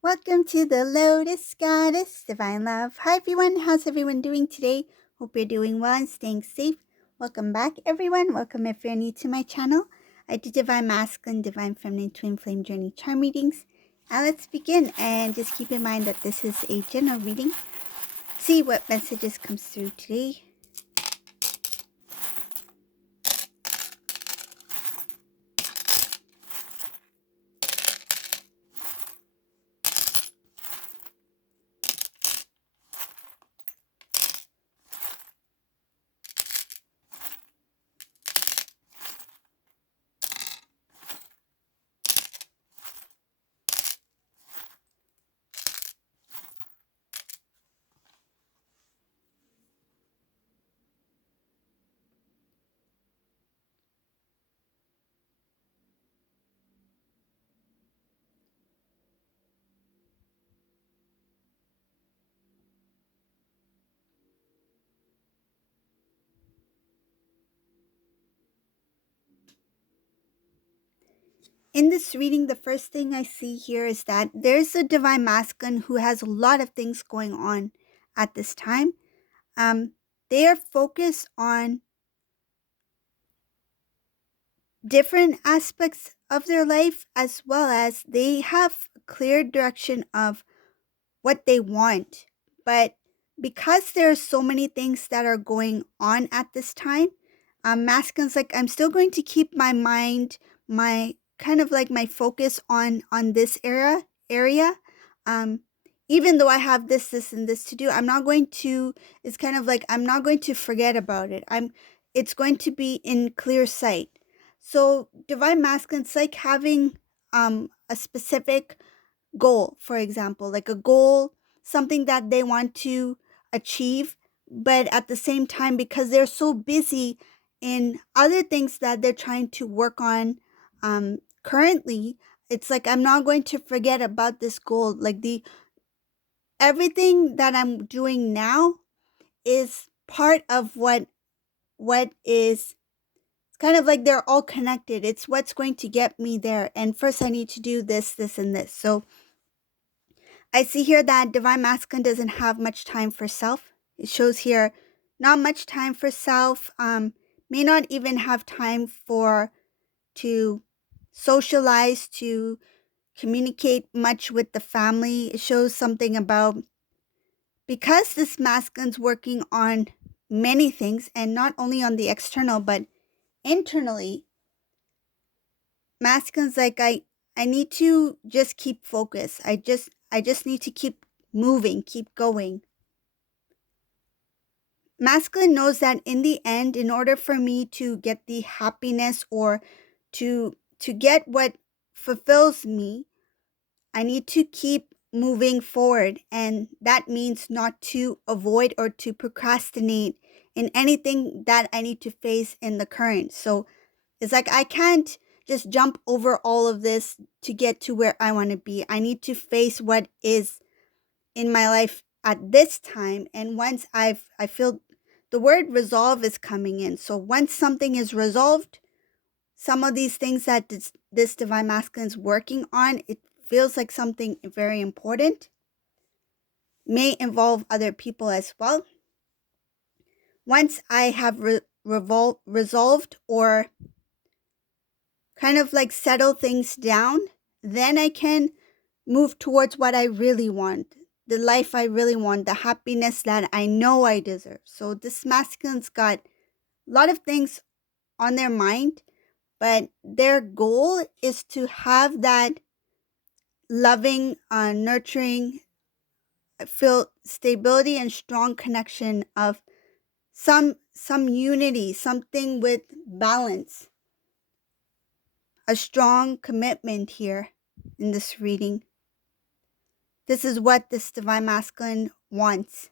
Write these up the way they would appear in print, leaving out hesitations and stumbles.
Welcome to the Lotus Goddess Divine Love. Hi everyone, how's everyone doing today? Hope you're doing well and staying safe. Welcome back everyone. Welcome if you're new to my channel. I do Divine Masculine, Divine Feminine, Twin Flame Journey Charm readings. Now let's begin, and just keep in mind that this is a general reading. See what messages comes through today. In this reading, the first thing I see here is that there's a Divine Masculine who has a lot of things going on at this time. They are focused on different aspects of their life, as well as they have a clear direction of what they want. But because there are so many things that are going on at this time, masculine's like, I'm still going to keep my mind, my kind of like my focus on this area. Um, Even though I have this, and this to do, I'm not going to, it's kind of like I'm not going to forget about it. It's going to be in clear sight. So divine masculine's like having a specific goal, for example, like a goal, something that they want to achieve, but at the same time, because they're so busy in other things that they're trying to work on currently, it's like I'm not going to forget about this goal. Like the everything that I'm doing now is part of what is, it's kind of like they're all connected. It's what's going to get me there. And first I need to do this, and this. So I see here that Divine Masculine doesn't have much time for self. It shows here not much time for self, may not even have time for to socialize, to communicate much with the family. It shows something about, because this masculine's working on many things, and not only on the external but internally, masculine's like, I need to just keep focus. I just need to keep moving, keep going. Masculine knows that in the end, in order for me to get the happiness, or to get what fulfills me, I need to keep moving forward, and that means not to avoid or to procrastinate in anything that I need to face in the current. So it's like I can't just jump over all of this to get to where I want to be. I need to face what is in my life at this time. And once I feel the word resolve is coming in. So once something is resolved, some of these things that this divine masculine is working on, it feels like something very important, may involve other people as well. Once I have resolved, or kind of like settle things down, then I can move towards what I really want, the life I really want, the happiness that I know I deserve. So this masculine's got a lot of things on their mind, but their goal is to have that loving, nurturing, feel stability and strong connection of some unity, something with balance, a strong commitment here in this reading. This is what this divine masculine wants.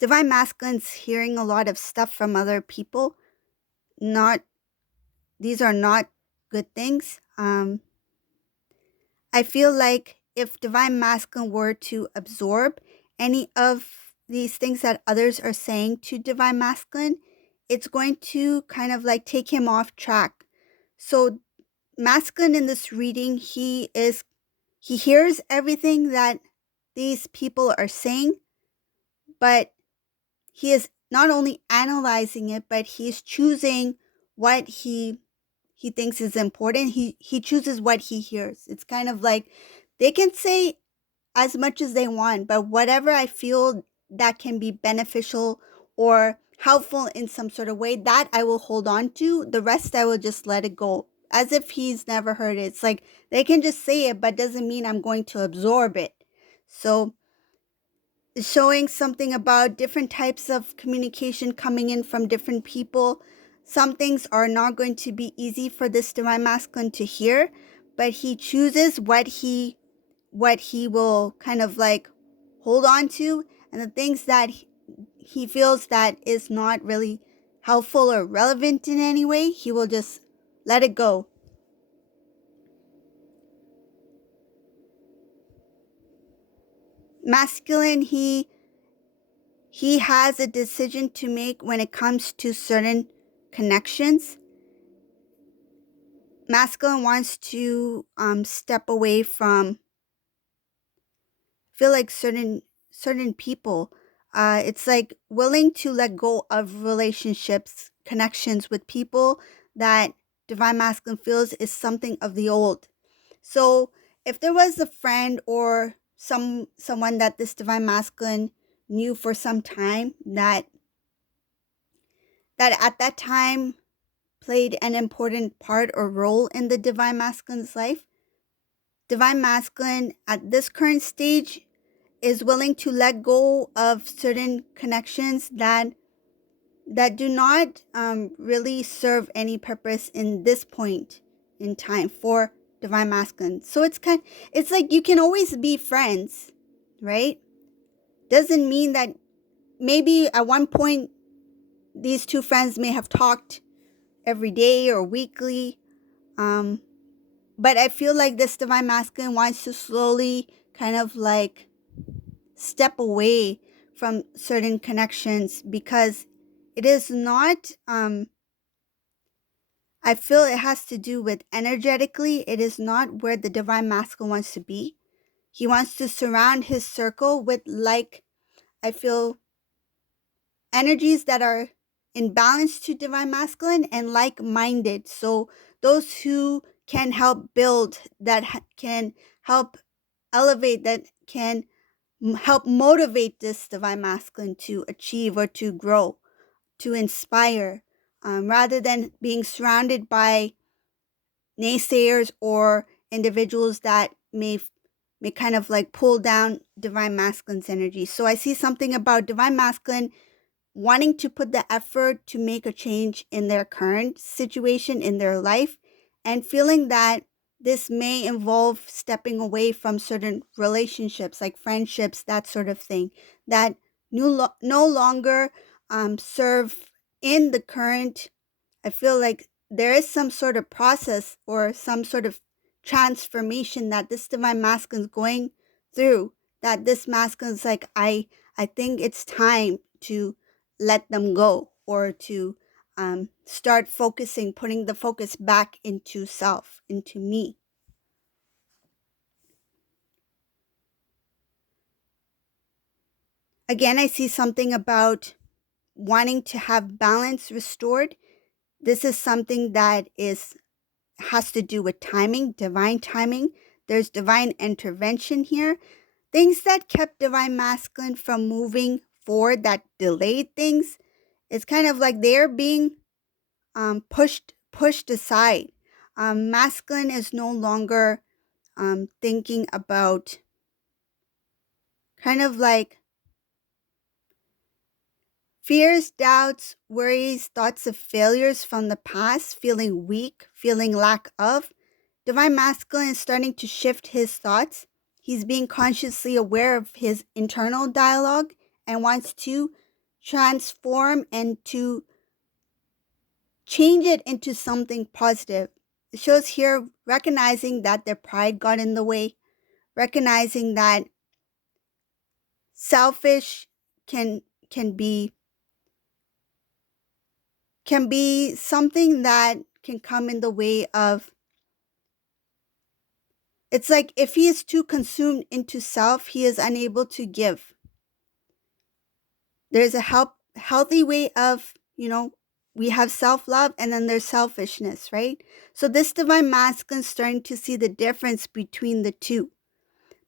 Divine masculine's hearing a lot of stuff from other people. Not These are not good things. I feel like if divine masculine were to absorb any of these things that others are saying to divine masculine, it's going to kind of like take him off track. So masculine in this reading, he hears everything that these people are saying, but he is not only analyzing it, but he's choosing what he thinks is important. He chooses what he hears. It's kind of like they can say as much as they want, but whatever I feel that can be beneficial or helpful in some sort of way, that I will hold on to. The rest I will just let it go. As if he's never heard it. It's like they can just say it, but doesn't mean I'm going to absorb it. So showing something about different types of communication coming in from different people. Some things are not going to be easy for this divine masculine to hear, but he chooses what he will kind of like hold on to, and the things that he feels that is not really helpful or relevant in any way, he will just let it go. Masculine, he has a decision to make when it comes to certain connections. Masculine wants to step away from feel like certain people. It's like willing to let go of relationships, connections with people that divine masculine feels is something of the old. So if there was a friend or someone that this divine masculine knew for some time that at that time played an important part or role in the divine masculine's life, divine masculine at this current stage is willing to let go of certain connections that do not really serve any purpose in this point in time for divine masculine. So it's like you can always be friends, right? Doesn't mean that maybe at one point these two friends may have talked every day or weekly. But I feel like this divine masculine wants to slowly kind of like step away from certain connections because it is not I feel it has to do with energetically. It is not where the divine masculine wants to be. He wants to surround his circle with like I feel energies that are in balance to divine masculine and like-minded. So those who can help build, that can help elevate, that can help motivate this divine masculine to achieve or to grow, to inspire, rather than being surrounded by naysayers or individuals that may kind of like pull down divine masculine's energy. So I see something about divine masculine wanting to put the effort to make a change in their current situation in their life and feeling that this may involve stepping away from certain relationships like friendships, that sort of thing, that no longer serve in the current. I feel like there is some sort of process or some sort of transformation that this divine masculine is going through, that this masculine is like, I think it's time to let them go or to start focusing, putting the focus back into self, into me. Again, I see something about wanting to have balance restored. This is something that is has to do with timing, divine timing. There's divine intervention here. Things that kept divine masculine from moving forward, that delayed things, it's kind of like they're being pushed aside. Masculine is no longer thinking about kind of like fears, doubts, worries, thoughts of failures from the past, feeling weak, feeling lack of. Divine masculine is starting to shift his thoughts. He's being consciously aware of his internal dialogue and wants to transform and to change it into something positive. It shows here recognizing that their pride got in the way, recognizing that selfish can be can be something that can come in the way of, it's like if he is too consumed into self, he is unable to give. There's a healthy way of, we have self-love and then there's selfishness, right? So this divine masculine is starting to see the difference between the two,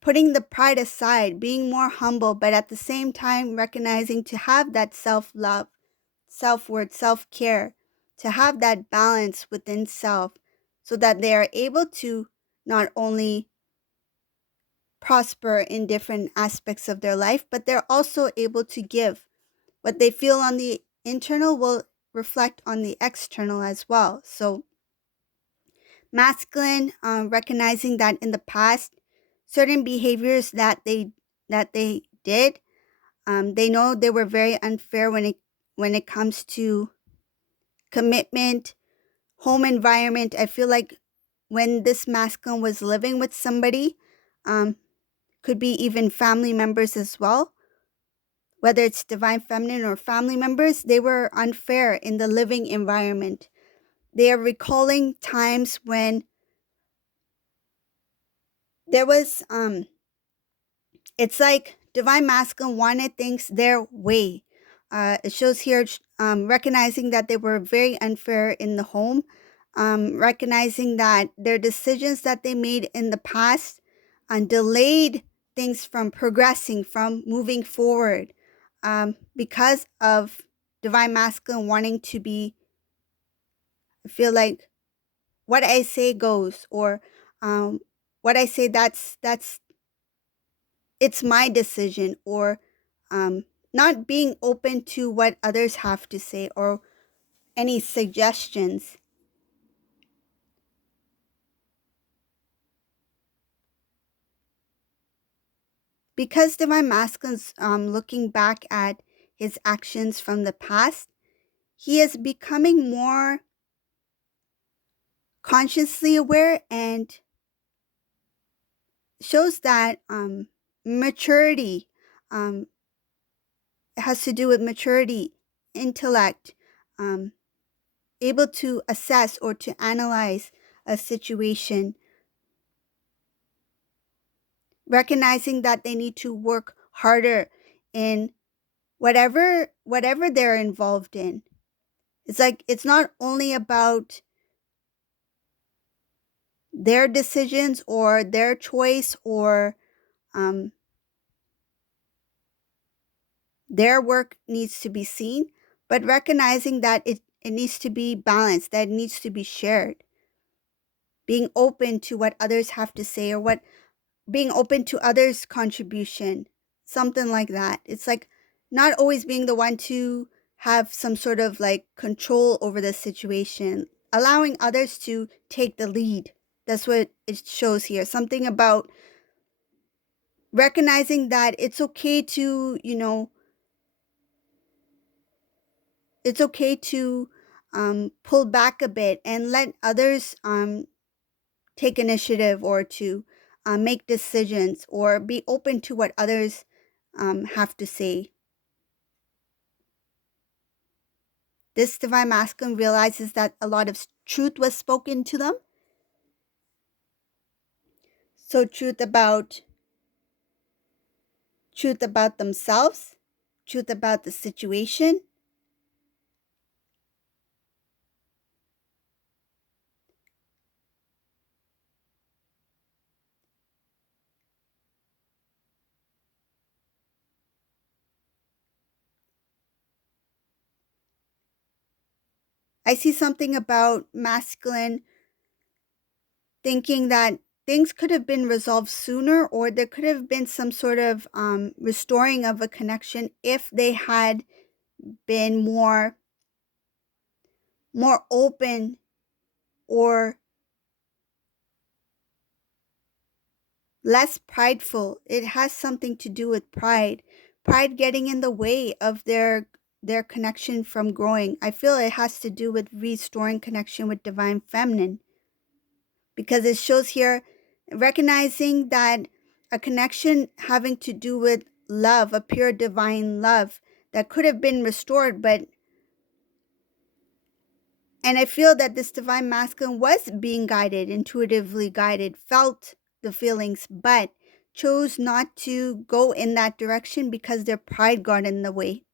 putting the pride aside, being more humble, but at the same time recognizing to have that self-love, self-worth, self-care, to have that balance within self, so that they are able to not only prosper in different aspects of their life, but they're also able to give. What they feel on the internal will reflect on the external as well. So, masculine, recognizing that in the past, certain behaviors that they did, they know they were very unfair when it comes to commitment, home environment. I feel like when this masculine was living with somebody, um, could be even family members as well, whether it's divine feminine or family members, they were unfair in the living environment. They are recalling times when there was, it's like divine masculine wanted things their way. It shows here, recognizing that they were very unfair in the home, recognizing that their decisions that they made in the past delayed things from progressing, from moving forward, because of divine masculine wanting to be, I feel like what I say goes, or um, what I say, that's it's my decision, or not being open to what others have to say or any suggestions. Because divine masculine's, looking back at his actions from the past, he is becoming more consciously aware, and shows that, maturity, um, has to do with maturity, intellect, um, able to assess or to analyze a situation, recognizing that they need to work harder in whatever they're involved in. It's like it's not only about their decisions or their choice, or um, their work needs to be seen, but recognizing that it needs to be balanced, that it needs to be shared, being open to what others have to say, or what being open to others' contribution, something like that. It's like not always being the one to have some sort of like control over the situation, allowing others to take the lead. That's what it shows here. Something about recognizing that it's okay to, it's okay to, pull back a bit and let others, take initiative, or to, make decisions, or be open to what others, have to say. This divine masculine realizes that a lot of truth was spoken to them. So truth about themselves, truth about the situation. I see something about masculine thinking that things could have been resolved sooner, or there could have been some sort of, restoring of a connection if they had been more open, or less prideful. It has something to do with pride. Pride getting in the way of their connection from growing. I feel it has to do with restoring connection with divine feminine, because it shows here recognizing that a connection having to do with love, a pure divine love that could have been restored, but And I feel that this divine masculine was being guided, intuitively guided, felt the feelings, but chose not to go in that direction because their pride got in the way.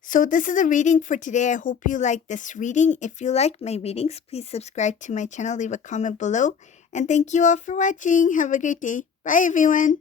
So, this is a reading for today. I hope you like this reading. If you like my readings, please subscribe to my channel, leave a comment below. And thank you all for watching. Have a great day. Bye, everyone.